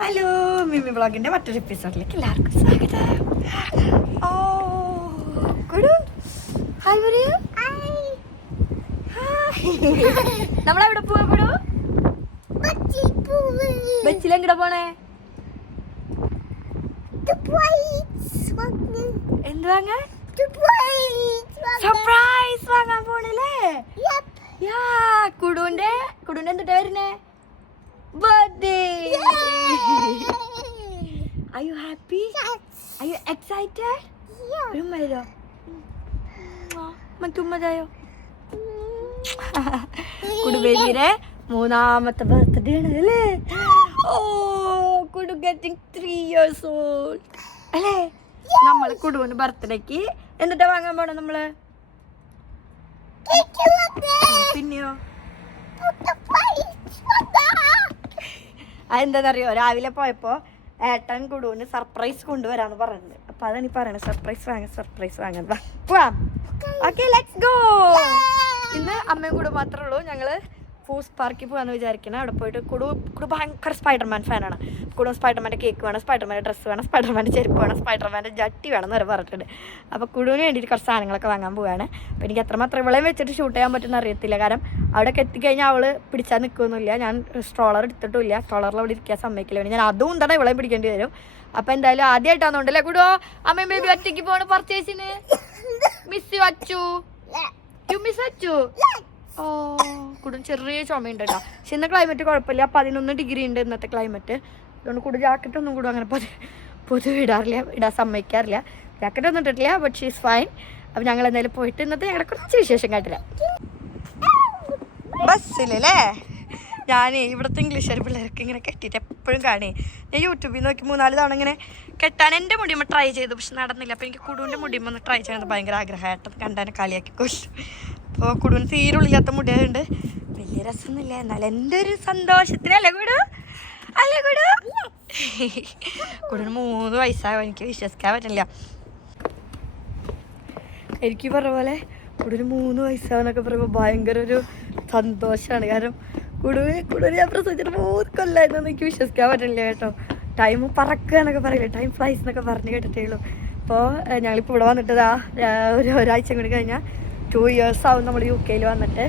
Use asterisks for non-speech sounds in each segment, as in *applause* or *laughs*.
Hello മിമി ബ്ലോഗിന്റെ മറ്റൊരു എപ്പിസോഡിലേക്ക് എല്ലാവർക്കും സ്വാഗതം. ഓ കുടു ഹായ് പറയൂ നമ്മളെവിടെ പോവാ കുടു ബസ്സിൽ എങ്ങടെ പോണേ? എന്ത് വാങ്ങാൻ? സർപ്രൈസ് വാങ്ങാൻ പോണല്ലേ? യാ കുടുവിന്റെ കുടുവിന്റെ എന്തിട്ടാ വരുന്നേ? Birthday Are you happy? Are you excited? ഉമ്മയോ മറ്റുമ്മതായോ കുടുബേബിയുടെ മൂന്നാമത്തെ ബർത്ത്ഡേ ആണ് അല്ലേ? ഓ കുടു ഗെറ്റിംഗ് ത്രീ ഇയേഴ്സ് ഓൾഡ് അല്ലേ? നമ്മൾ കുടുവിന് ബർത്ത്ഡേക്ക് എന്നിട്ടാ വാങ്ങാൻ പോണേ നമ്മൾ? പിന്നെയോ? അതെന്താണെന്നറിയോ രാവിലെ പോയപ്പോൾ ഏട്ടൻ കുടുവിന് സർപ്രൈസ് കൊണ്ടുവരാന്ന് പറഞ്ഞത് അപ്പൊ അതാണ് ഈ പറയുന്നത് സർപ്രൈസ് വാങ്ങാൻ സർപ്രൈസ് വാങ്ങാൻ ഓക്കെ ലെറ്റ്സ് ഗോ ഇന്ന് അമ്മയും കൂടെ മാത്രമേ ഉള്ളൂ. ഞങ്ങൾ ഫൂസ് പാർക്കിൽ പോകാമെന്ന് വിചാരിക്കണം. അവിടെ പോയിട്ട് കുടു കുടു ഭയങ്കര സ്പൈഡർമാൻ ഫാനാണ്. കുടു സ്പൈഡർമാന്റെ കേക്ക് വേണം സ്പൈഡർമാന്റെ ഡ്രസ്സ് വേണം സ്പൈഡർമാന്റെ ചെരുപ്പ് വേണം സ്പൈഡർമാന്റെ ജട്ടി വേണം എന്ന് പറഞ്ഞിട്ടുണ്ട്. അപ്പോൾ കുടുവിന് വേണ്ടിയിട്ട് കുറച്ച് സാധനങ്ങളൊക്കെ വാങ്ങാൻ പോവുകയാണ് അപ്പോൾ എനിക്ക് എത്രമാത്രം ഇവളെയും വെച്ചിട്ട് ഷൂട്ട് ചെയ്യാൻ പറ്റുന്ന അറിയത്തില്ല. കാരണം അവിടെയൊക്കെ എത്തിക്കഴിഞ്ഞാൽ അവൾ പിടിച്ചാൽ നിൽക്കുകയൊന്നുമില്ല ഞാൻ സ്ട്രോളർ എടുത്തിട്ടില്ല സ്ട്രോളറിൽ അവിടെ ഇരിക്കാൻ സമ്മതിക്കില്ല. ഞാൻ അതും തന്നെ ഇവളെയും പിടിക്കേണ്ടി വരും. അപ്പോൾ എന്തായാലും ആദ്യമായിട്ടാണെന്നുണ്ടല്ലേ കുടോ അമ്മയും ബേബി ഒറ്റയ്ക്ക് പോകണം പർച്ചേസിന് മിസ് വച്ചു. യു മിസ് വച്ചു. ഓ കൂടും ചെറിയ ചുമയുണ്ട് കേട്ടോ പക്ഷെ ഇന്ന് ക്ലൈമറ്റ് കുഴപ്പമില്ല. പതിനൊന്ന് ഡിഗ്രി ഉണ്ട് ഇന്നത്തെ ക്ലൈമറ്റ് അതുകൊണ്ട് കൂടുതൽ ജാക്കറ്റ് ഒന്നും കൂടെ അങ്ങനെ പൊതു പൊതുവെ ഇടാറില്ല ഇടാൻ സമ്മതിക്കാറില്ല. ജാക്കറ്റ് ഒന്നും ഇട്ടിട്ടില്ല ബട്ട് ഷീസ് ഫൈൻ അപ്പം ഞങ്ങൾ എന്തായാലും പോയിട്ട് ഇന്നത്തെ ഞങ്ങളുടെ കുറച്ച് വിശേഷം കാട്ടില്ല. ബസ്സിലല്ലേ? ഞാൻ ഇവിടുത്തെ ഇംഗ്ലീഷുകാർ പിള്ളേർക്ക് ഇങ്ങനെ കെട്ടിയിട്ട് എപ്പോഴും കാണേ. ഞാൻ യൂട്യൂബിൽ നോക്കി മൂന്നാൽ തവണ ഇങ്ങനെ കെട്ടാൻ എന്റെ മുടിയുമ്പോൾ ട്രൈ ചെയ്തു പക്ഷെ നടന്നില്ല. അപ്പോൾ എനിക്ക് കുടുവിന്റെ മുടിയുമ്പോൾ ഒന്ന് ട്രൈ ചെയ്യണമെന്ന് ഭയങ്കര ആഗ്രഹമായിട്ട് കണ്ടാൽ കളിയാക്കി കൊല്ലും അപ്പോൾ കുടുവിന് തീരെ ഉള്ളില്ലാത്ത മുടിയായതുകൊണ്ട് വലിയ രസമൊന്നുമില്ല എന്നാൽ എന്റെ ഒരു സന്തോഷത്തിനല്ലേ കുടു അല്ലേ കുടു കുടുവിന് മൂന്ന് വയസ്സാകും എനിക്ക് വിശ്വസിക്കാൻ പറ്റില്ല എനിക്ക് പറഞ്ഞ പോലെ കുടുവിന് മൂന്ന് വയസ്സാവെന്നൊക്കെ പറയുമ്പോൾ ഭയങ്കര ഒരു സന്തോഷമാണ് കാരണം കുടുവി കുടുവിന് ഞാൻ പ്രസവിച്ചിട്ട് മൂന്ന് കൊല്ലായിരുന്നു എനിക്ക് വിശ്വസിക്കാൻ പറ്റില്ല കേട്ടോ. ടൈം പറക്കുക എന്നൊക്കെ പറയില്ലേ? ടൈം ഫ്ലൈസ് എന്നൊക്കെ പറഞ്ഞ് കേട്ടിട്ടേ ഉള്ളൂ. അപ്പോൾ ഞങ്ങളിപ്പോൾ ഇവിടെ വന്നിട്ടതാ ഒരു ഒരാഴ്ച കൂടി കഴിഞ്ഞാൽ ടു ഇയേഴ്സ് ആവും നമ്മൾ യു കെയിൽ വന്നിട്ട്.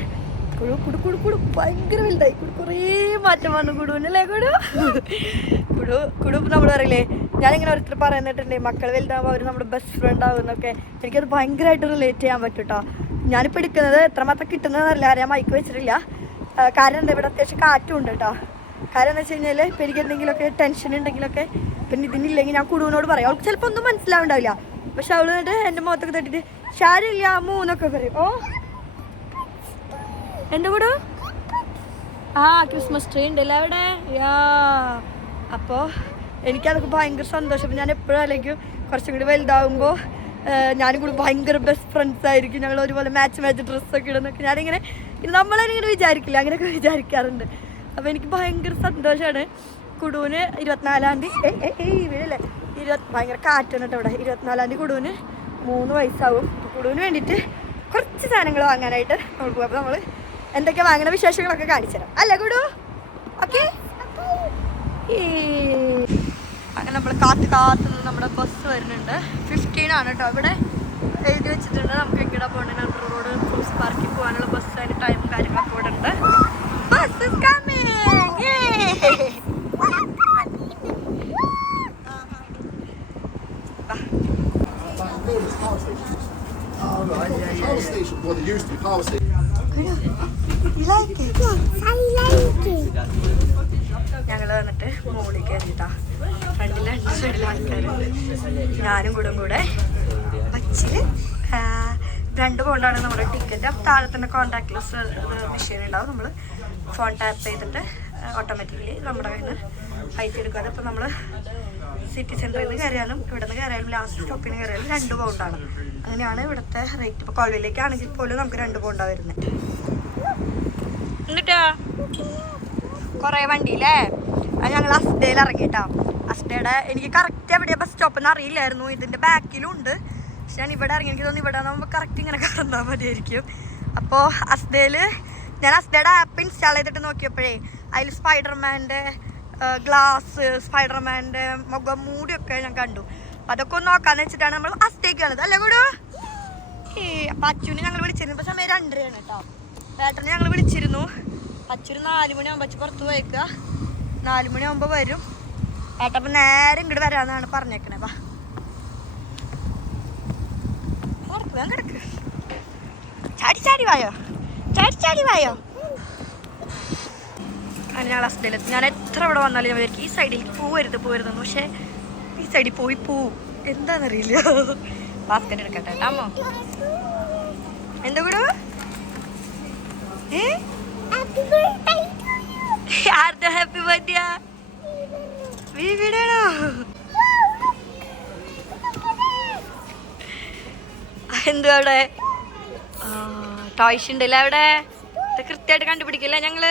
കുടു കുടു കുടു ഭയങ്കര വലുതായി. കുടു കുറേ മാറ്റം വന്നു കുടുവിനല്ലേ കുടു? കുടു കുടു നമ്മൾ പറയില്ലേ ഞാനിങ്ങനെ ഓരോരുത്തർ പറയുന്നിട്ടുണ്ട് മക്കൾ വലുതാവുമ്പോൾ അവർ നമ്മുടെ ബെസ്റ്റ് ഫ്രണ്ട് ആകുമെന്നൊക്കെ എനിക്കത് ഭയങ്കരമായിട്ട് റിലേറ്റ് ചെയ്യാൻ പറ്റും കേട്ടോ ഞാനിപ്പോൾ എടുക്കുന്നത് എത്രമാത്രം കിട്ടുന്നതെന്നറിയില്ല ഞാൻ മൈക്ക് വെച്ചിട്ടില്ല. കാരണം എന്താ ഇവിടെ അത്യാവശ്യം കാറ്റും ഉണ്ട് കേട്ടോ കാരണം എന്താ വെച്ച് കഴിഞ്ഞാൽ ഇപ്പം എനിക്ക് എന്തെങ്കിലുമൊക്കെ ടെൻഷൻ ഉണ്ടെങ്കിലൊക്കെ പിന്നെ ഇതിനില്ലെങ്കിൽ ഞാൻ കുടുവിനോട് പറയും. അവൾക്ക് ചിലപ്പോൾ ഒന്നും മനസ്സിലാവുണ്ടാവില്ല. പക്ഷെ അവൾ എന്നിട്ട് എന്റെ മുഖത്തൊക്കെ തട്ടിട്ട് ഷാരില്ല എന്നൊക്കെ പറയും. ഓ. എന്താ കൂടെ ആ ക്രിസ്മസ് ട്രീ ഉണ്ടല്ലേ അവിടെ? യാ. അപ്പോൾ എനിക്കതൊക്കെ ഭയങ്കര സന്തോഷം. ഞാൻ എപ്പോഴും അല്ലെങ്കിൽ കുറച്ചും കൂടി വലുതാകുമ്പോൾ ഞാനും കൂടി ഭയങ്കര ബെസ്റ്റ് ഫ്രണ്ട്സ് ആയിരിക്കും. ഞങ്ങൾ ഒരുപോലെ മാച്ച് മാച്ച് ഡ്രസ്സൊക്കെ ഇടുന്നൊക്കെ ഞാനിങ്ങനെ നമ്മളതിനിങ്ങനെ വിചാരിക്കില്ല അങ്ങനെയൊക്കെ വിചാരിക്കാറുണ്ട്. അപ്പോൾ എനിക്ക് ഭയങ്കര സന്തോഷമാണ് കുടുവിന് ഇരുപത്തിനാലാം തീയതി വീഴല്ലേ ഇരുപത് ഭയങ്കര കാറ്റാണ് കേട്ടോ ഇവിടെ. ഇരുപത്തിനാലാം തീയതി കുടുവിന് മൂന്ന് വയസ്സാവും. കുടുവിന് വേണ്ടിയിട്ട് കുറച്ച് സാധനങ്ങൾ വാങ്ങാനായിട്ട് നമ്മൾ പോകും അപ്പോൾ നമ്മൾ എന്തൊക്കെ വാങ്ങണ വിശേഷങ്ങളൊക്കെ കാണിച്ചു തരാം. അല്ലേ കുടു ഓക്കെ? അങ്ങനെ നമ്മൾ കാത്ത് കാത്ത് നമ്മുടെ ബസ് വരുന്നുണ്ട്. ഫിഫ്റ്റീൻ ആണ് കേട്ടോ ഇവിടെ എഴുതി വെച്ചിട്ടുണ്ട്. നമുക്ക് എങ്ങനെ പോകണമെങ്കിൽ അണ്ടർ റോഡ് ക്രൂസ് പാർക്കിൽ പോകാനുള്ള ബസ് അതിന് ടൈമും കാര്യങ്ങളൊക്കെ ഇവിടെ ഉണ്ട് bus coming right. Power station. Well, there used to be power station. ഞങ്ങൾ വന്നിട്ട് മോളിൽ കയറിട്ടാ ഫ്രണ്ടിൽ രണ്ട് സൈഡിൽ ആൾക്കാരുണ്ട് ഞാനും കൂടെ കൂടെ ബസ്സിൽ രണ്ട് പൗണ്ടാണ് നമ്മുടെ ടിക്കറ്റ് അപ്പം താഴെ തന്നെ കോൺടാക്ട്ലെസ് മെഷീൻ ഉണ്ടാവും നമ്മൾ ഫോൺ ടാപ്പ് ചെയ്തിട്ട് ഓട്ടോമാറ്റിക്കലി നമ്മുടെ കയ്യിൽ നിന്ന് പൈസ എടുക്കാതെ അപ്പം നമ്മൾ സിറ്റി സെന്ററിൽ നിന്ന് കയറിയാലും ഇവിടെ നിന്ന് കയറിയാലും ലാസ്റ്റ് സ്റ്റോപ്പിന് കയറിയാലും രണ്ട് പൗണ്ടാണ് അങ്ങനെയാണ് ഇവിടുത്തെ റേറ്റ് ഇപ്പോൾ ആണെങ്കിൽ പോലും നമുക്ക് രണ്ട് പൗണ്ടാണ് വരുന്നത്. എന്നിട്ടാ? കുറേ വണ്ടിയില്ലേ? അത് ഞങ്ങൾ അസ്ഡയിൽ ഇറങ്ങിയിട്ടാ അസ്ഡയുടെ എനിക്ക് കറക്റ്റ് എവിടെയാ ബസ് സ്റ്റോപ്പ് എന്ന് അറിയില്ലായിരുന്നു. ഇതിന്റെ ബാക്കിലും ഉണ്ട്. പക്ഷെ ഞാൻ ഇവിടെ ഇറങ്ങി. എനിക്ക് തോന്നുന്നു ഇവിടെ നമുക്ക് കറക്റ്റ് ഇങ്ങനെ കറന്നാൽ മതിയായിരിക്കും. അപ്പോൾ അസ്ഡയിൽ ഞാൻ അസ്ഡയുടെ ആപ്പ് ഇൻസ്റ്റാൾ ചെയ്തിട്ട് നോക്കിയപ്പോഴേ അതിൽ സ്പൈഡർമാന്റെ ഗ്ലാസ് സ്പൈഡർമാന്റെ മുഖം മൂടിയൊക്കെ ഞാൻ കണ്ടു. അതൊക്കെ ഒന്ന് നോക്കാന്ന് വെച്ചിട്ടാണ് നമ്മൾ അസ്റ്റേക്ക് കാണുന്നത് അല്ലേ കൂടു ഏ അപ്പം അച്ഛനെ ഞങ്ങൾ വിളിച്ചിരുന്നു. ഇപ്പം സമയം രണ്ടരയാണ് കേട്ടോ. ഏട്ടനെ ഞങ്ങൾ വിളിച്ചിരുന്നു. അച്ഛന് നാല് മണിയാകുമ്പോൾ അച്ഛൻ പുറത്ത് പോയേക്കുക നാല് മണിയാകുമ്പോൾ വരും. ഏട്ടപ്പം നേരെ ഇങ്ങോട്ട് വരാമെന്നാണ് പറഞ്ഞേക്കണേ. വാ. വേഗം കിടക്ക്. ചാടി ചാടി വായോ? ചാടി ചാടി വായോ? അങ്ങനെ ഞങ്ങൾ ഹസ്ബൻഡിലെത്തി ഞാൻ എത്ര ഇവിടെ വന്നാലും ഞാൻ വിചാരിക്കും ഈ സൈഡിലേക്ക് പോവരുത് പോവരുതെന്ന് പക്ഷേ ഈ സൈഡിൽ പോയി പോവും. എന്താണെന്നറിയില്ല ബാസ്കറ്റ് എടുക്കട്ടെ കേട്ടോ അമ്മോ. എന്താ കൂടെ ആരുടെ ഹാപ്പി ബർത്ത്ഡേ വീടാണോ എന്തു അവിടെ? ടോയ്സ് ഉണ്ടല്ലേ അവിടെ? കൃത്യമായിട്ട് കണ്ടുപിടിക്കില്ല ഞങ്ങൾ?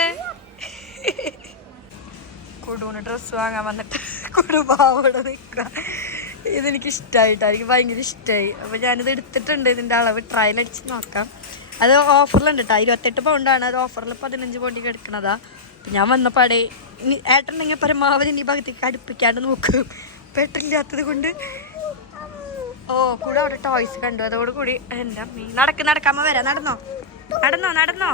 കുടുവിന് ഡ്രസ്സ് വാങ്ങാൻ വന്നിട്ട് കുടുംബാവിടെ നിൽക്കുക ഇതെനിക്ക് ഇഷ്ടമായിട്ടോ എനിക്ക് ഭയങ്കര ഇഷ്ടമായി അപ്പോൾ ഞാനിത് എടുത്തിട്ടുണ്ട് ഇതിന്റെ അളവ് ട്രയൽ അടിച്ച് നോക്കാം. അത് ഓഫറിലുണ്ട് കേട്ടോ ഇരുപത്തെട്ട് പൗണ്ടാണ് അത് ഓഫറിൽ പതിനഞ്ച് പൗണ്ടിക്ക് എടുക്കണതാ. അപ്പം ഞാൻ വന്നപ്പാടെ ഇനി ഏട്ടനുണ്ടെങ്കിൽ പരമാവധി ഇനി ഭാഗത്തേക്ക് അടുപ്പിക്കാണ്ട് നോക്കും. പെട്ടില്ലാത്തത് കൊണ്ട് ഓ കൂടെ അവിടെ ടോയ്സ് കണ്ടു. അതോടുകൂടി എന്റെ നടക്ക് നടക്കാമ്മ വരാം. നടന്നോ? നടന്നോ? നടന്നോ?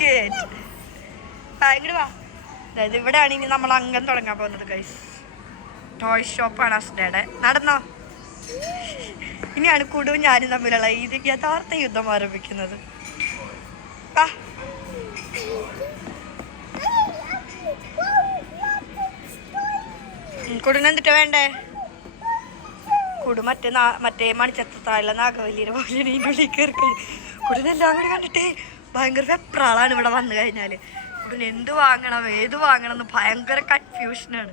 It? ഭയങ്കര വാ. അതായത് ഇവിടെയാണ് ഇനി നമ്മൾ അംഗം തുടങ്ങാൻ പോകുന്നത് ഗൈസ് ടോയ് ഷോപ്പാണ് അസ്ഡയുടെ നടന്നോ? ഇനിയാണ് കുടുവും ഞാനും തമ്മിലുള്ള ഇത് യഥാർത്ഥ യുദ്ധം ആരംഭിക്കുന്നത്. വാ. കുടുന് എന്തിട്ട് വേണ്ടേ? കുടു മറ്റേ മറ്റേ മണിച്ചത്തായുള്ള നാഗവല്ലിയുടെ പോലെ നീ കയറി കുടിനെല്ലാം കൂടി കണ്ടിട്ട് ഭയങ്കര വെപ്രാളാണ് ഇവിടെ വന്നു കഴിഞ്ഞാൽ കുടിന് എന്ത് വാങ്ങണം ഏത് വാങ്ങണം എന്ന് ഭയങ്കര കൺഫ്യൂഷനാണ്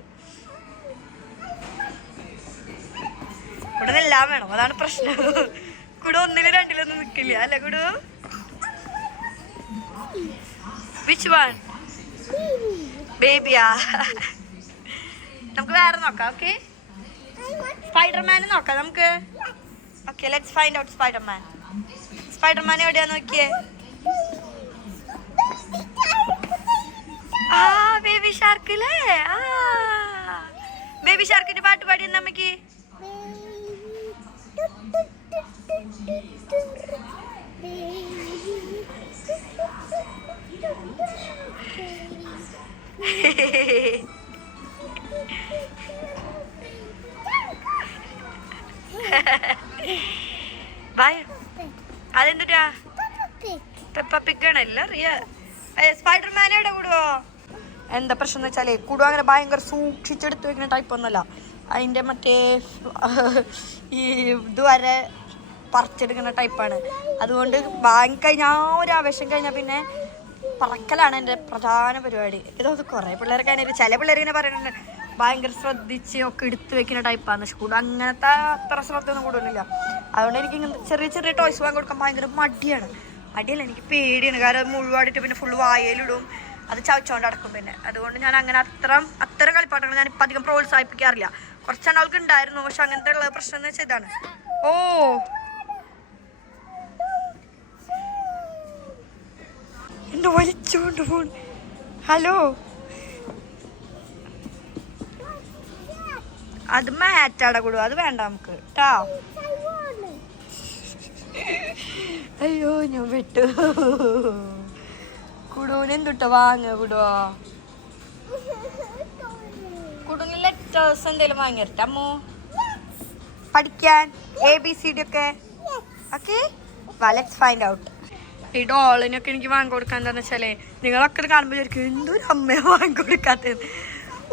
കുടിനെല്ലാം വേണം അതാണ് പ്രശ്നം. കുടു ഒന്നിലും രണ്ടിലൊന്നും നിൽക്കില്ല അല്ലെ കുടു വിച്ച് വൺ ബേബിയാ നമുക്ക് വേറെ നോക്കാം ഓക്കെ സ്പൈഡർമാൻ നോക്കാം നമുക്ക്. Okay let's find out Spiderman Spiderman എവിടെയാ നോക്കിയേ? ആ ബേബി ഷാർക്കില്ലേ ആ. ബേബി ഷാർക്കിന്റെ പാട്ട് പാടിയ നമുക്ക് ബായ് റിയ കൂടുവോ? എന്താ പ്രശ്നം എന്ന് വെച്ചാലേ കൂടു അങ്ങനെ ഭയങ്കര സൂക്ഷിച്ചെടുത്ത് വെക്കുന്ന ടൈപ്പ് ഒന്നല്ല അതിന്റെ മറ്റേ ഈ ഇതുവരെ പറിച്ചെടുക്കുന്ന ടൈപ്പാണ് അതുകൊണ്ട് വാങ്ങിക്കഴിഞ്ഞാൽ ആ ഒരു ആവേശം കഴിഞ്ഞാൽ പിന്നെ പറക്കലാണ് എന്റെ പ്രധാന പരിപാടി. ഇതൊക്കെ കുറേ പിള്ളേർക്ക് അതിനൊരു ചില പിള്ളേർ ഇങ്ങനെ പറയുന്നുണ്ട് ഭയങ്കര ശ്രദ്ധിച്ച് ഒക്കെ എടുത്തു വെക്കുന്ന ടൈപ്പാണ് പക്ഷെ കൂടും അങ്ങനത്തെ അത്ര ശ്രദ്ധ ഒന്നും കൂടുതലില്ല അതുകൊണ്ട് എനിക്ക് ഇങ്ങനെ ചെറിയ ചെറിയ ടോയ്സ് വാങ്ങി കൊടുക്കാൻ ഭയങ്കര മടിയാണ്. മടിയല്ല എനിക്ക് പേടിയാണ്. കാരണം അത് മുഴുവാടിയിട്ട് പിന്നെ ഫുള്ള് വായയിലിടും അത് ചവച്ചോണ്ട് അടക്കും പിന്നെ. അതുകൊണ്ട് ഞാൻ അങ്ങനെ അത്രം അത്തരം കളിപ്പാട്ടങ്ങൾ ഞാൻ ഇപ്പം അധികം പ്രോത്സാഹിപ്പിക്കാറില്ല. കുറച്ചെണ്ണാൾക്ക് ഉണ്ടായിരുന്നു. പക്ഷെ അങ്ങനത്തെ ഉള്ള പ്രശ്നം എന്ന് വെച്ചാൽ ഇതാണ്. ഓ! എന്നെ വലിച്ചുകൊണ്ട് ഫോൺ ഹലോ? അത് മാറ്റാടെ കൂടും അത് വേണ്ട നമുക്ക്. ട്ടാ. *laughs* അയ്യോ ഞാൻ വിട്ടു. കുടൂന് എന്തുട്ട വാങ്ങ കുടുവോ? കുടുങ്ങിൽ ലെറ്റേഴ്സ് എന്തെങ്കിലും വാങ്ങിയിട്ട് അമ്മു? പഠിക്കാൻ എ ബി സി ഡി ഒക്കെ? ഫൈൻഡ് ഔട്ട് ഈ ഡോളിനൊക്കെ എനിക്ക് വാങ്ങി കൊടുക്കാൻ എന്താണെന്ന് വെച്ചാലേ നിങ്ങളൊക്കെ കാണുമ്പോൾ എന്തൊരു അമ്മയെ വാങ്ങി കൊടുക്കാത്തത്?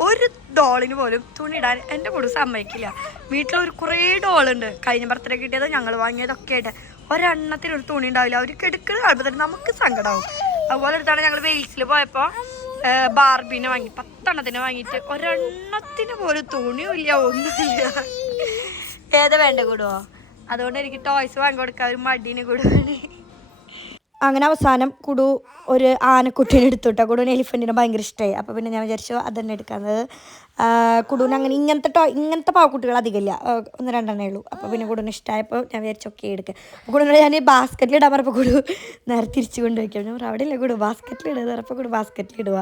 ഒരു ഡോളിന് പോലും തുണി ഇടാൻ എന്റെ കൂടെ സമ്മതിക്കില്ല. വീട്ടിലൊരു കുറേ ഡോളുണ്ട്. കഴിഞ്ഞ ബർത്ത്ഡേ കിട്ടിയത് ഞങ്ങൾ വാങ്ങിയതൊക്കെ ആയിട്ട്. ഒരെണ്ണത്തിന് ഒരു തുണി ഉണ്ടാവില്ല. അവർക്ക് എടുക്കുന്ന കാണുമ്പോൾ നമുക്ക് സങ്കടമാവും അതുപോലെ ഒരു തവണ ഞങ്ങൾ വെയിൽസിൽ പോയപ്പോൾ ബാർബിനെ വാങ്ങി പത്തെണ്ണത്തിന് വാങ്ങിയിട്ട് ഒരെണ്ണത്തിന് പോലും തുണിയില്ല ഒന്നുമില്ല. ഏതാ വേണ്ട കൂടുവോ? അതുകൊണ്ട് എനിക്ക് ടോയ്സ് വാങ്ങി കൊടുക്കാൻ ഒരു മടീന് കൂടുവാണ്. അങ്ങനെ അവസാനം കുടു ഒരു ആനക്കുട്ടീനെ എടുത്തുട്ടോ കുടുവിന് എലിഫന്റിനെ ഭയങ്കര ഇഷ്ടമായി അപ്പോൾ പിന്നെ ഞാൻ വിചാരിച്ചു അത് തന്നെ എടുക്കുന്നത് കുടുവിന് അങ്ങനെ ഇങ്ങനത്തെ ടോ ഇങ്ങനത്തെ പാവക്കുട്ടികൾ അധികമില്ല. ഒന്ന് രണ്ടെണ്ണേ ഉള്ളൂ. അപ്പോൾ പിന്നെ കുടുവിന് ഇഷ്ടമായപ്പോൾ ഞാൻ വിചാരിച്ചു ഒക്കെ എടുക്കുക കുടുവിനോട് ഞാൻ ഈ ബാസ്ക്കറ്റിൽ ഇടാൻ പറഞ്ഞപ്പോൾ കുടു നേരെ തിരിച്ചു കൊണ്ടുപോയിക്കാം ഞാൻ അവിടെ ഇല്ല കുടു? ബാസ്ക്കറ്റിൽ ഇടുക പറഞ്ഞപ്പോൾ കുടു ബാസ്ക്കറ്റിൽ ഇടുക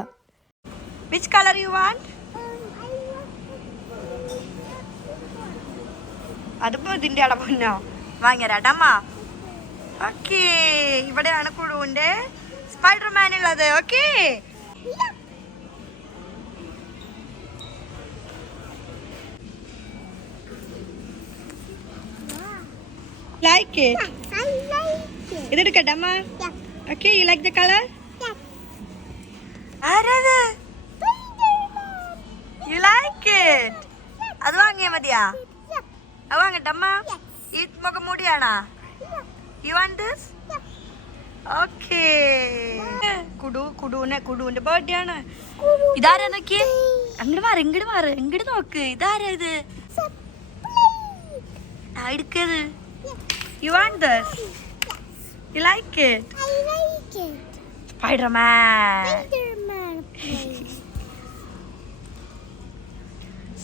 വിച്ച് കളർ യു വാണ്ട് അതിപ്പോ ഇതിന്റെ അടപ്പൊന്നോ വാങ്ങിയരാട്ടമ്മ ഓക്കേ ഇവിടെയാണ് കുഴുവിന്റെ സ്പൈഡർമാൻ ഉള്ളത്. ഓക്കേ ലൈക്ക് ഇത് എടുക്കട്ടെ അമ്മ. Okay you like the colour ആരത്? യു ലൈക്ക് ഇറ്റ് അത് വാങ്ങിയാ മതിയാ? അത് വാങ്ങട്ടെ അമ്മ. ഈ മുഖം മൂടിയാണാ? You want this okay Kudu കുടുവിനെ കുടുവിന്റെ birthday ആണ്. ഇതാരാ നോക്കി അങ്ങോട്ട് മാറി ഇങ്ങോട്ട് മാറി ഇങ്ങോട്ട് നോക്ക്. ഇതാരാ ഇത്? എടുക്കത്. You want this you like it Spiderman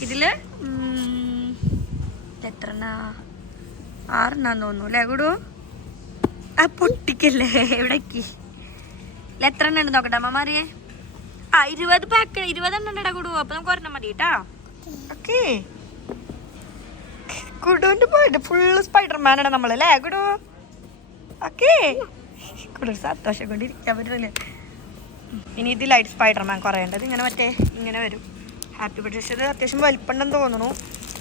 ഇതിൽ എത്ര ആറെണ്ണാന്ന് തോന്നുന്നു അല്ലേ കുടു? ആ പൊട്ടിക്കല്ലേ? എവിടേക്ക്? എത്ര എണ്ണ ഉണ്ട് നോക്കട്ടെ അമ്മ മാറിയേ ആ ഇരുപത് പാക്ക് ഇരുപതെണ്ണം ഉണ്ടടാ കുടു അപ്പൊ നമുക്ക് ഒരെണ്ണം മതി കേട്ടാ. ഓക്കെ. കുടുവിന്റെ പോയിട്ട് ഫുള്ള് സ്പൈഡർമാനാണ് നമ്മൾ അല്ലേ കുടു ഓക്കേ. കുടു സന്തോഷം കൊണ്ട് പറ്റില്ലേ ഇനി ഇതിലായിട്ട് സ്പൈഡർമാൻ കുറയേണ്ടത് ഇങ്ങനെ മറ്റേ ഇങ്ങനെ വരും. ഹാപ്പി ബർത്ത്ഡേ ഇത് അത്യാവശ്യം വലിപ്പമുണ്ടെന്ന് തോന്നുന്നു.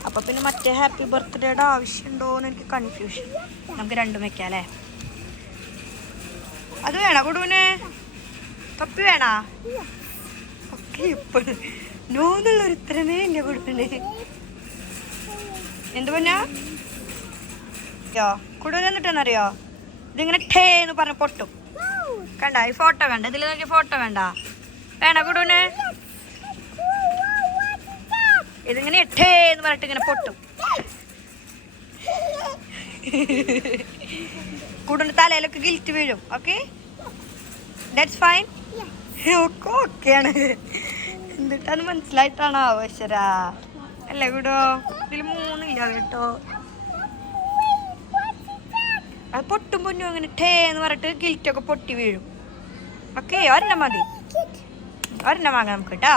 അപ്പോൾ പിന്നെ മറ്റേ ഹാപ്പി ബർത്ത്ഡേയുടെ ആവശ്യമുണ്ടോ എന്ന് എനിക്ക് കൺഫ്യൂഷൻ നമുക്ക് രണ്ടും വെക്കാം അല്ലേ? അത് വേണോ? കൊടുവിന് തൊപ്പി വേണോ? ഒക്കെ ഇപ്പോഴും നോന്നുള്ളൊരു ഉത്തരമേ ഇല്ല കൊടുവിന് എന്ത് പറഞ്ഞോ കൊടുവിന് എന്നിട്ടെന്നറിയോ? ഇതിങ്ങനെ ടേ എന്ന് പറഞ്ഞ് പൊട്ടും. കണ്ട? ഈ ഫോട്ടോ വേണ്ട ഇതിൽ നോക്കി ഫോട്ടോ വേണ്ട വേണ കൊടുവിന് ഇതിങ്ങനെ എട്ടേ എന്ന് പറഞ്ഞിട്ട് ഇങ്ങനെ പൊട്ടും. കുടുവിന് തലയിലൊക്കെ ഗിൽറ്റ് വീഴും. ഓക്കെ ദാറ്റ്സ് ഫൈൻ ഒക്കെ ഓക്കെയാണ് എന്നിട്ടാണ് മനസ്സിലായിട്ടാണ് ആവശ്യരാ അല്ലേ കൂടോ ഇതിൽ മൂന്നില്ല കേട്ടോ. അത് പൊട്ടും പൊന്നും അങ്ങനെ ടേ എന്ന് പറഞ്ഞിട്ട് ഗിൽറ്റൊക്കെ പൊട്ടി വീഴും. ഓക്കെ ഒരെണ്ണം മതി. ഒരെണ്ണം വാങ്ങാം നമുക്ക് കേട്ടോ.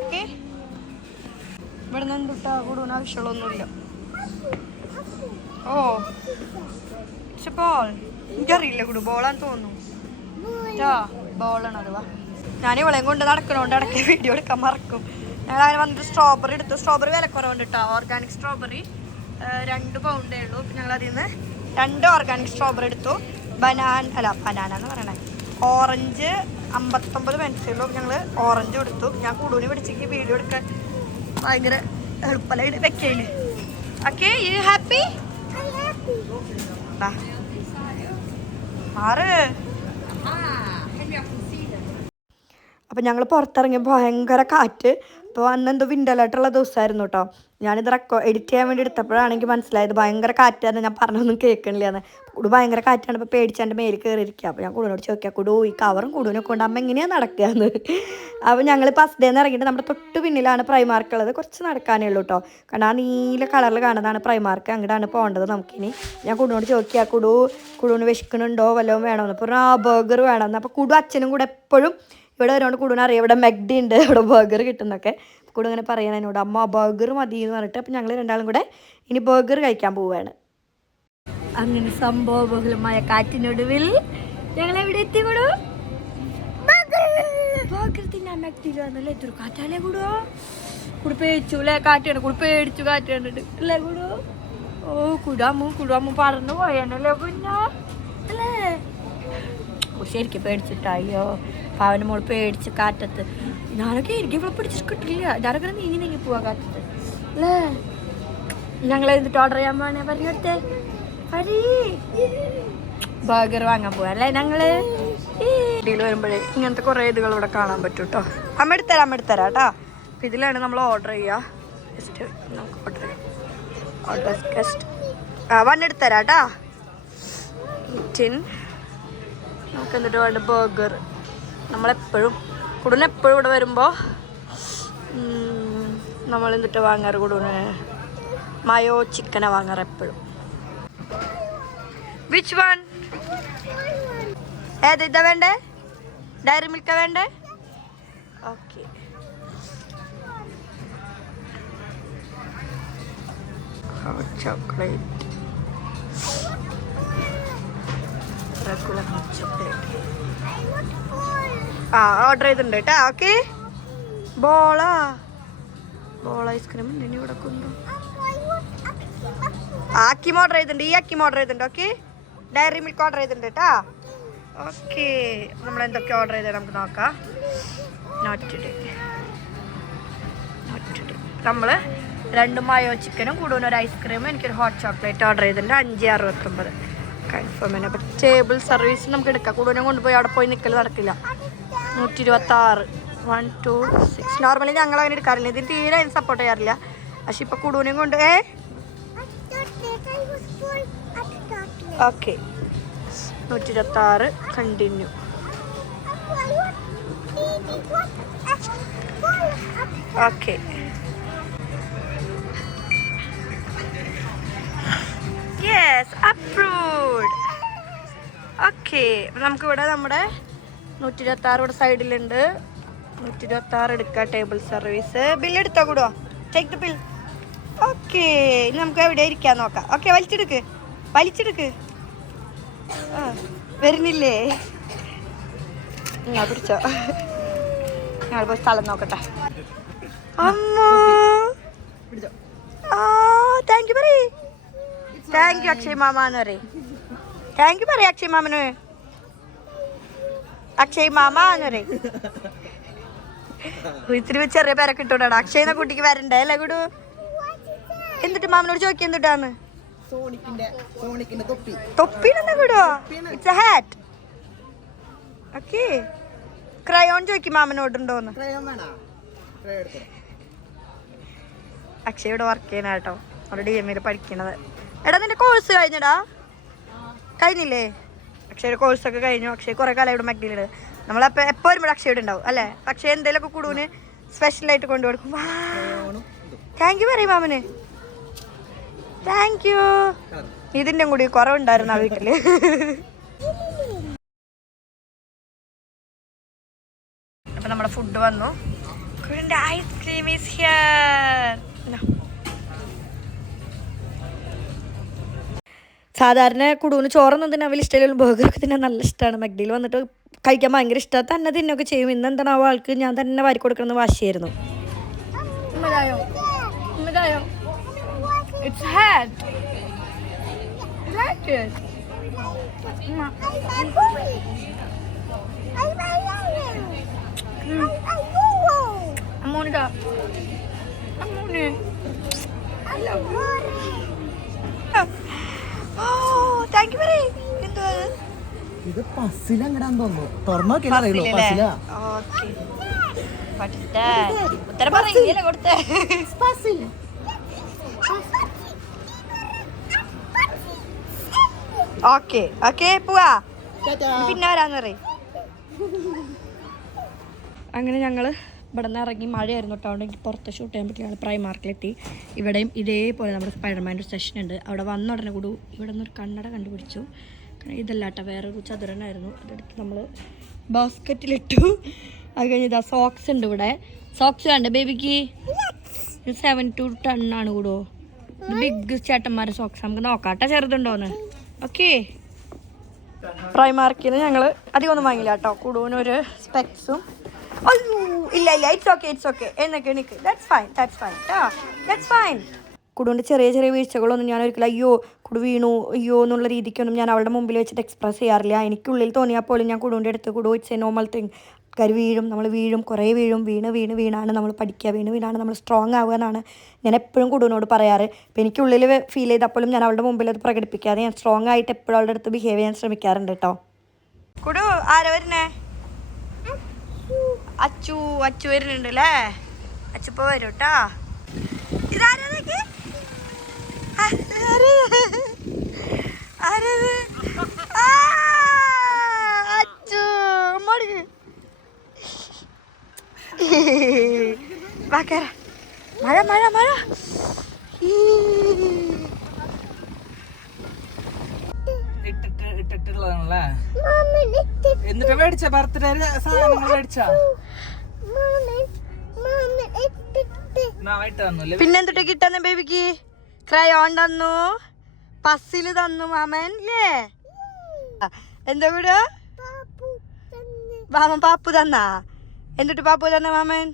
ഓക്കെ ഇവിടെ നിന്ന് കൂടുതൽ ആവശ്യമുള്ളൊന്നുമില്ല. ഓ. ഇറ്റ്സ് ബോൾ എനിക്കറിയില്ല കൂടു ബോളാന്ന് തോന്നുന്നു. ബോളാണ് അത് വാ ഞാൻ ഇവളെയും കൊണ്ട് നടക്കണോണ്ട് ഇടയ്ക്ക് വീഡിയോ എടുക്കാൻ മറക്കും. ഞങ്ങൾ അങ്ങനെ വന്നിട്ട് സ്ട്രോബെറി എടുത്തു സ്ട്രോബെറി വില കുറവുണ്ട് കേട്ടോ ഓർഗാനിക് സ്ട്രോബെറി രണ്ട് പൗണ്ടേ ഉള്ളൂ. ഞങ്ങൾ അതിൽ നിന്ന് രണ്ട് ഓർഗാനിക് സ്ട്രോബെറി എടുത്തു. ബനാൻ അല്ല ബനാന എന്ന് പറയണേ. ഓറഞ്ച് അമ്പത്തൊമ്പത് പെൻസിലും ഞങ്ങൾ ഓറഞ്ച് കൊടുത്തു ഞാൻ കൂടുതൽ പിടിച്ചെങ്കിൽ വീഡിയോ എടുക്കാൻ ഭയങ്കര എളുപ്പമായിട്ട് വെക്കേണ്ടി ഓക്കെ യു ഹാപ്പി മാറ് അപ്പം ഞങ്ങൾ പുറത്തിറങ്ങിയപ്പോൾ ഭയങ്കര കാറ്റ്. അപ്പോൾ അന്ന് എന്തോ വിൻഡോ അലേർട്ടുള്ള ദിവസമായിരുന്നു കേട്ടോ ഞാനിത് റെക്കോ എഡിറ്റ് ചെയ്യാൻ വേണ്ടി എടുത്തപ്പോഴാണ് എനിക്ക് മനസ്സിലായത് ഭയങ്കര കാറ്റാണ് ഞാൻ പറഞ്ഞൊന്നും കേൾക്കണില്ലാന്ന്. കൂടു ഭയങ്കര കാറ്റാണ്. ഇപ്പോൾ പേടിച്ച് എന്റെ മേലിൽ കയറിയിരിക്കുക അപ്പോൾ ഞാൻ കൂടുതലോട് ചോദിക്കാം കൂടു ഈ കവറും കൂടുതലും കൊണ്ട് അമ്മ എങ്ങനെയാണ് നടക്കുകയെന്ന് അപ്പോൾ ഞങ്ങൾ ഫസ്റ്റ് ഡേ നിന്ന് ഇറങ്ങിയിട്ട് നമ്മുടെ തൊട്ട് പിന്നിലാണ് പ്രൈമാർക്ക് ഉള്ളത്. കുറച്ച് നടക്കാനേ ഉള്ളൂ കേട്ടോ കാരണം ആ നീല കളറിൽ കാണുന്നതാണ് പ്രൈമാർക്ക് അങ്ങോട്ടാണ് പോകേണ്ടത് നമുക്കിനി. ഞാൻ കുടുവിനോട് ചോദിക്കുക കുടു കുടുവിന് വിശക്കണുണ്ടോ വല്ലതും വേണമെന്ന് അപ്പോൾ ആ ബർഗർ വേണമെന്ന് അപ്പോൾ കുടു അച്ഛനും കൂടെ എപ്പോഴും ഇവിടെ വരുന്നോണ്ട് കൂടുതൽ അറിയാം. ഇവിടെ മെഗ്ഡി ഉണ്ട് ഇവിടെ ബർഗർ കിട്ടുന്നൊക്കെ. കൂടെ ഇങ്ങനെ പറയണം എന്നോട്. അമ്മ ബർഗർ മതി എന്ന് പറഞ്ഞിട്ട് അപ്പം ഞങ്ങൾ രണ്ടാളും കൂടെ ഇനി ബർഗർ കഴിക്കാൻ പോവുകയാണ് അങ്ങനെ സംഭവബഹുലമായ കാറ്റിനൊടുവിൽ ഞങ്ങൾ എവിടെ എത്തി തിന്നാൻ മെഗ്ഡിയിൽ വന്നല്ലേ? എത്ര കാറ്റാലേ കൂടുവോ കൂടെ. പേടിച്ചു അല്ലേ? കാറ്റാണ്. കൂടെ പേടിച്ചു കാറ്റ് കണ്ടിട്ട് അല്ലേ കൂടു? ഓ കുടാമു കുടാമു പറന്നു പോയാണല്ലേ പിന്നെ അല്ലേ? ശരിക്കും പേടിച്ചിട്ടായോ പാവന മോൾ പേടിച്ച് കാറ്റത്ത്. ഞാനൊക്കെ എനിക്ക് ഇവിടെ പിടിച്ചിട്ട് കിട്ടില്ല. ഞാനൊക്കെ നീങ്ങി നീങ്ങി പോവാ കാറ്റത്ത്. അല്ലേ? ഞങ്ങൾ എന്നിട്ട് ഓർഡർ ചെയ്യാൻ പോണേ പറഞ്ഞിട്ട് ഹരി ബർഗർ വാങ്ങാൻ പോവാ അല്ലേ ഞങ്ങൾ? വരുമ്പോഴേ ഇങ്ങനത്തെ കുറേ ഇതുകൾ ഇവിടെ കാണാൻ പറ്റും കേട്ടോ അമ്മ എടുത്തരാം അമ്മ എടുത്തരാം കേട്ടോ അപ്പം ഇതിലാണ് നമ്മൾ ഓർഡർ ചെയ്യുക ജസ്റ്റ് നമുക്ക് ഓർഡർ ഓർഡർ ഗസ്റ്റ് ആ കേട്ടോ ടിൻ നമുക്ക് എന്നിട്ട് വേണ്ട ബർഗർ നമ്മളെപ്പോഴും കുടുന്ന എപ്പോഴും ഇവിടെ വരുമ്പോൾ നമ്മൾ എന്നിട്ട് വാങ്ങാറ് കുടുന് മയോ ചിക്കനെ വാങ്ങാറ് എപ്പോഴും. വിച്ച് വൺ ഏത് ഇതാ വേണ്ടേ? ഡയറി മിൽക്ക വേണ്ടേ? ഓക്കെ ചോക്ലേറ്റ് ഹോട്ട് ചോക്ലേറ്റ് ആ ഓർഡർ ചെയ്തിട്ടുണ്ട് കേട്ടോ ഓക്കെ ബോള. ബോൾ ഐസ്ക്രീം ഉണ്ട് ഇനി ഇവിടെ കൊണ്ടു. ആക്കിം ഓർഡർ ചെയ്തിട്ടുണ്ട് ഈ അക്കി ഓർഡർ ചെയ്തിട്ടുണ്ട് ഓക്കെ ഡയറി മിൽക്ക് ഓർഡർ ചെയ്തിട്ടുണ്ട് കേട്ടോ ഓക്കെ നമ്മൾ എന്തൊക്കെ ഓർഡർ ചെയ്തത് നമുക്ക് നോക്കാം. നോട്ട് ടുഡേ നമ്മൾ രണ്ട് മായോ ചിക്കനും കൂടുതൽ ഒരു ഐസ്ക്രീമും എനിക്കൊരു ഹോട്ട് ചോക്ലേറ്റ് ഓർഡർ ചെയ്തിട്ടുണ്ട് അഞ്ച് അറുപത്തൊമ്പത്. കൺഫേം തന്നെ. അപ്പം ടേബിൾ സർവീസ് നമുക്ക് എടുക്കാം. കൂടുതലും കൊണ്ടുപോയി അവിടെ പോയി നിൽക്കൽ നടക്കില്ല. നൂറ്റി ഇരുപത്തി ആറ് വൺ ടു സിക്സ് നോർമലി ഞങ്ങൾ അങ്ങനെ എടുക്കാറില്ല. ഇതിന് തീരെ അതിന് സപ്പോർട്ട് ചെയ്യാറില്ല. പക്ഷെ ഇപ്പം കൂടുതലും കൊണ്ട് ഏ? ഓക്കെ നൂറ്റി ഇരുപത്തി ആറ് continue okay yes approved okay നമുക്കിവിടെ നമ്മുടെ നൂറ്റി ഇരുപത്തി ആറ് ഇവിടെ സൈഡിലുണ്ട് നൂറ്റി ഇരുപത്തി ആറ് എടുക്കുക ടേബിൾ സർവീസ് ബില്ല് എടുത്തോ കൂടോ ടേക്ക് ദ ബിൽ ഓക്കെ ഇനി നമുക്ക് എവിടെ ഇരിക്കാൻ നോക്കാം. ഓക്കെ വലിച്ചെടുക്ക്. വലിച്ചെടുക്ക്. വരുന്നില്ലേ? ഞാൻ പിടിച്ചോ. ഞങ്ങൾ പോയി സ്ഥലം നോക്കട്ടെ. അമ്മ. ആ താങ്ക് യു പറയ്. താങ്ക് യു അക്ഷയ് മാമ എന്ന് പറയും. താങ്ക് യു പറയാം അക്ഷയ് മാമന് അക്ഷയ് മാമ എന്ന് പറയും. ഇത്തിരി ചെറിയ പേരൊക്കെ ഇട്ടോടാ അക്ഷയ് കുട്ടിക്ക് വരണ്ടേ അല്ലേ കൂടു എന്നിട്ട് മാമനോട് ചോദിക്കുക എന്തിട്ടാന്ന്? തൊപ്പിയിലെന്നാ വിടുവോ it's a hat okay crayon ചോദിക്കും മാമനോടുണ്ടോന്ന്. ക്രയം വേണോ? ക്രയം എടുത്തോ. അക്ഷയ് ഇവിടെ വർക്ക് ചെയ്യണ കേട്ടോ. അവരുടെ ഡി എം ഇയിൽ പഠിക്കണത്. എടാ നിന്റെ കോഴ്സ് കഴിഞ്ഞടാ. കഴിഞ്ഞില്ലേ? അക്ഷയുടെ കോഴ്സൊക്കെ കഴിഞ്ഞു. അക്ഷയ് കുറെ കാലം ഇവിടെ മഗ്ഡിയിലുണ്ട് നമ്മളപ്പോൾ എപ്പോൾ വരുമ്പോൾ അക്ഷയുടെ ഉണ്ടാവും അല്ലേ? പക്ഷേ എന്തെങ്കിലുമൊക്കെ കൂടുവിന് സ്പെഷ്യലായിട്ട് കൊണ്ടു കൊടുക്കും. താങ്ക് യു പറയും മാമന്. താങ്ക് യു ഇതിന്റെ കൂടി കുറവുണ്ടായിരുന്നു ആ വീട്ടിൽ. അപ്പൊ നമ്മുടെ ഫുഡ് വന്നു. ഐസ്ക്രീം ഈസ് ഹിയർ സാധാരണ കുടുവിന് ചോറൊന്നും തന്നെ അവൽ ഇഷ്ടമില്ല ബർഗറൊക്കെ തിന്നാൻ നല്ല ഇഷ്ടമാണ്. മഗ്ഡിയിൽ വന്നിട്ട് കഴിക്കാൻ ഭയങ്കര ഇഷ്ടമാണ് തന്നെ തിന്നൊക്കെ ചെയ്യും. ഇന്ന് എന്താണ് ആ ആൾക്ക് ഞാൻ തന്നെ വാരി കൊടുക്കണമെന്ന് വാശിയായിരുന്നു. It's head. Like it. ഇത് അങ്ങടാന്ന് തോന്നുന്നു. അറിയുള്ളൂ. പസിലാ ഉത്തരം പറയില്ലേ കൊടുത്തേ? ഓക്കെ ഓക്കെ പോവാ. പിന്നെ വരാന്ന് പറയും. അങ്ങനെ ഞങ്ങൾ ഇവിടെ നിന്ന് ഇറങ്ങി മഴയായിരുന്നു കേട്ടോ. എനിക്ക് പുറത്ത് ഷൂട്ട് ചെയ്യാൻ പറ്റില്ല പ്രൈം മാർക്കിലെത്തി. ഇവിടെയും ഇതേപോലെ നമ്മുടെ സ്പൈഡർമാന്റെ ഒരു സെഷൻ ഉണ്ട്. അവിടെ വന്ന ഉടനെ കൂടി ഇവിടെ നിന്നൊരു കണ്ണട കണ്ടുപിടിച്ചു. ഇതല്ല കേട്ടോ വേറൊരു ചതുരനായിരുന്നു. അതെടുത്ത് നമ്മൾ ബാസ്ക്കറ്റിലിട്ടു അത് കഴിഞ്ഞ് ഇതാ സോക്സ് ഉണ്ട് ഇവിടെ. സോക്സ് വേണ്ട ബേബിക്ക് സെവൻ ടു ടെൻ ആണ് കൂടുമോ ബിഗ് ചേട്ടന്മാരെ സോക്സ് നമുക്ക് നോക്കാട്ടെ ചെറുതുണ്ടോന്ന് ഓക്കേ പ്രൈമാർക്കിന് ഞങ്ങൾ അധികം ഒന്നും വാങ്ങില്ല കേട്ടോ. കുടുവിനൊരു സ്പെക്സും അയ്യോ ഇല്ല ഇല്ല ഇറ്റ്സ് ഓക്കെ ഇറ്റ്സ് ഓക്കെ എന്നൊക്കെ എനിക്ക് ദാറ്റ്സ് ഫൈൻ ദാറ്റ്സ് ഫൈൻ ആ ദാറ്റ്സ് ഫൈൻ കുടുവിന്റെ ചെറിയ ചെറിയ വീഴ്ചകളൊന്നും ഞാൻ ഒരിക്കലും അയ്യോ കുടു വീണു അയ്യോ എന്നുള്ള രീതിക്കൊന്നും ഞാൻ അവളുടെ മുമ്പിൽ വെച്ചിട്ട് എക്സ്പ്രസ് ചെയ്യാറില്ല. എനിക്കുള്ളിൽ തോന്നിയാൽ പോലും ഞാൻ കുടുവിന്റെ അടുത്ത് Kudu it's a normal thing കരു വീഴും നമ്മൾ വീഴും കുറേ വീഴും വീണ് വീണ് വീണാണ് നമ്മൾ പഠിക്കുക വീണ് വീണാണ് നമ്മൾ സ്ട്രോങ് ആവുക എന്നാണ് ഞാൻ എപ്പോഴും കുടുവിനോട് പറയാറ്. അപ്പോൾ എനിക്കുള്ളിൽ ഫീൽ ചെയ്തപ്പോഴും ഞാൻ അവളുടെ മുമ്പിൽ അത് പ്രകടിപ്പിക്കാതെ ഞാൻ സ്ട്രോങ് ആയിട്ട് എപ്പോഴും അവളുടെ അടുത്ത് ബിഹേവ് ചെയ്യാൻ ശ്രമിക്കാറുണ്ട് കേട്ടോ. കുടു ആരാ വരുന്നേ? അച്ചു അച്ചു വരുന്നുണ്ട് അല്ലേ അച്ചുപ്പ വരും കേട്ടാ ഇതാരതൊക്കെ ആരത് അച്ചു മടുക്ക് വാക്കാര മഴ മഴ മഴ. ഇട്ടിട്ടുള്ളതാണല്ലേ? എന്നിട്ട് മേടിച്ച? ബർത്ത്ഡേ സാധനങ്ങൾ മേടിച്ചാ? പിന്നെന്തിട്ട് കിട്ടുന്ന ബേബിക്ക്? ക്രയോൺ തന്നു. പസിൽ തന്നു മാമൻ ആ, എന്താ വീട്? മാമൻ പാപ്പു തന്നാ. എന്നിട്ട് പാപ്പു തന്ന മാമൻ?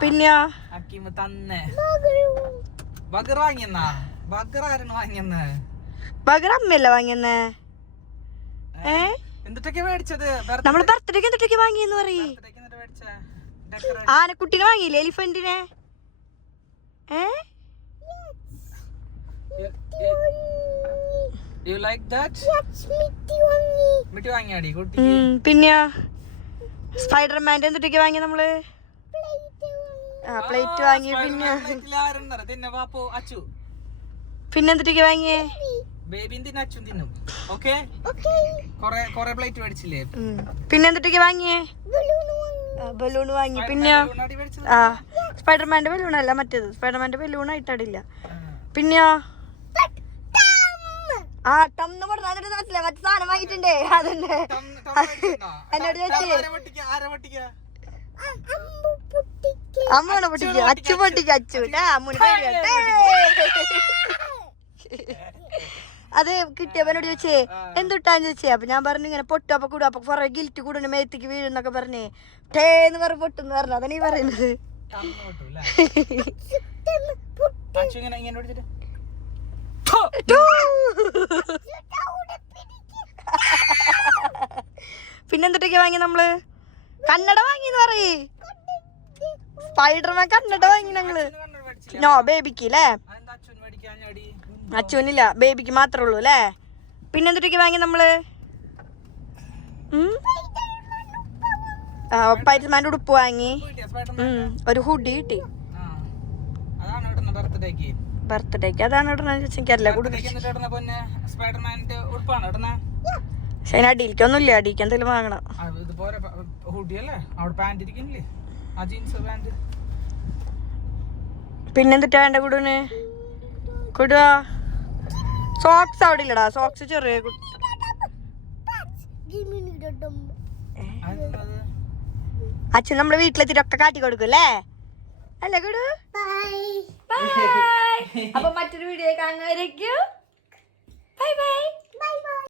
പിന്നെയോ? ബഗർ അമ്മയല്ല വാങ്ങിയെന്നേ? ഏ? എന്തിട്ടൊക്കെ മേടിച്ചത്? നമ്മൾ ബർത്ത്ഡേക്ക് എന്തിട്ടൊക്കെ വാങ്ങിയെന്ന് പറയ് ബർത്ത്ഡേക്ക് എന്നിട്ട് മേടിച്ച ഡെക്കറേഷൻ ആനക്കുട്ടിനെ വാങ്ങിയില്ലേ? എലിഫന്റിനെ? ഏ? പിന്നെയോ? സ്പൈഡർമാന്റെ എന്തൊക്കെ വാങ്ങി നമ്മൾ? ആ പ്ലേറ്റ് വാങ്ങി പിന്നെ പിന്നെ എന്തൊക്കെ വാങ്ങിയേ. പിന്നെ എന്തൊക്കെ വാങ്ങിയേ ബലൂൺ വാങ്ങി. പിന്നെ ആ സ്പൈഡർമാന്റെ ബലൂൺ അല്ല മറ്റേത്. സ്പൈഡർമാന്റെ ബലൂൺ ആയിട്ടടില്ല പിന്നെയോ? ആ ടന്ന് പറഞ്ഞിട്ട് നാട്ടിലെ മറ്റേ സാധനം വാങ്ങിയിട്ടുണ്ടേ. അതന്നെ *laughs* എന്നോട് ചോദിച്ചേ പൊട്ടിക്കുക അച്ചു പൊട്ടിക്കും അച്ചു. അമ്മുന് പേടിയാ. *laughs* അത് കിട്ടിയവനോട് ചോദിച്ചേ എന്തുട്ടാന്ന് ചോദിച്ചേ? അപ്പൊ ഞാൻ പറഞ്ഞു ഇങ്ങനെ പൊട്ടു അപ്പൊ കൂടും അപ്പൊ കൊറേ ഗിൽറ്റ് കൂടുന്നു മേത്തേക്ക് വീഴുന്നൊക്കെ പറഞ്ഞേ. ടേന്ന് പറഞ്ഞ പൊട്ടെന്ന് പറഞ്ഞു അതാണ് ഈ പറയുന്നത് പിന്നെന്തൊക്കെ വാങ്ങി നമ്മൾ? കന്നഡ വാങ്ങിന്ന് പറയേ. സ്പൈഡർമാൻ കന്നഡ വാങ്ങി ഞങ്ങൾ. നോ ബേബിക്ക് അല്ലേ അച്ചുവിനില്ല ബേബിക്ക് മാത്രമേ ഉള്ളൂ അല്ലേ? എന്തൊക്കെ വാങ്ങി നമ്മൾ? ആ സ്പൈഡർമാന്റെ ഉടുപ്പ് വാങ്ങി. ഒരു ഹുഡി കിട്ടി. ബർത്ത്ഡേക്ക്. അതാണ് ഇടണ എനിക്കറിയില്ല കൂടുതൽ ബർത്ത്ഡേക്ക് എന്നിട്ട് ഇടുന്ന പൊന്നെ സ്പൈഡർമാനിന്റെ ഉടുപ്പാണ് ഇടുന്നത് പക്ഷെ അതിന് അടിയിലേക്കൊന്നും ഇല്ല അടിയിലേക്ക് എന്തെങ്കിലും വാങ്ങണം. പിന്നെന്തിട്ടാ വേണ്ട കുടുവിന് കുടുവാ. സോക്സ് അവിടെ ഇല്ലടാ സോക്സ് ചെറിയ അച്ഛൻ നമ്മുടെ വീട്ടിലെത്തിട്ടൊക്കെ കാട്ടി കൊടുക്കും അല്ലേ? ബൈ *laughs* അപ്പൊ മറ്റൊരു വീഡിയോ കാണുന്നവരേക്കും. Bye bye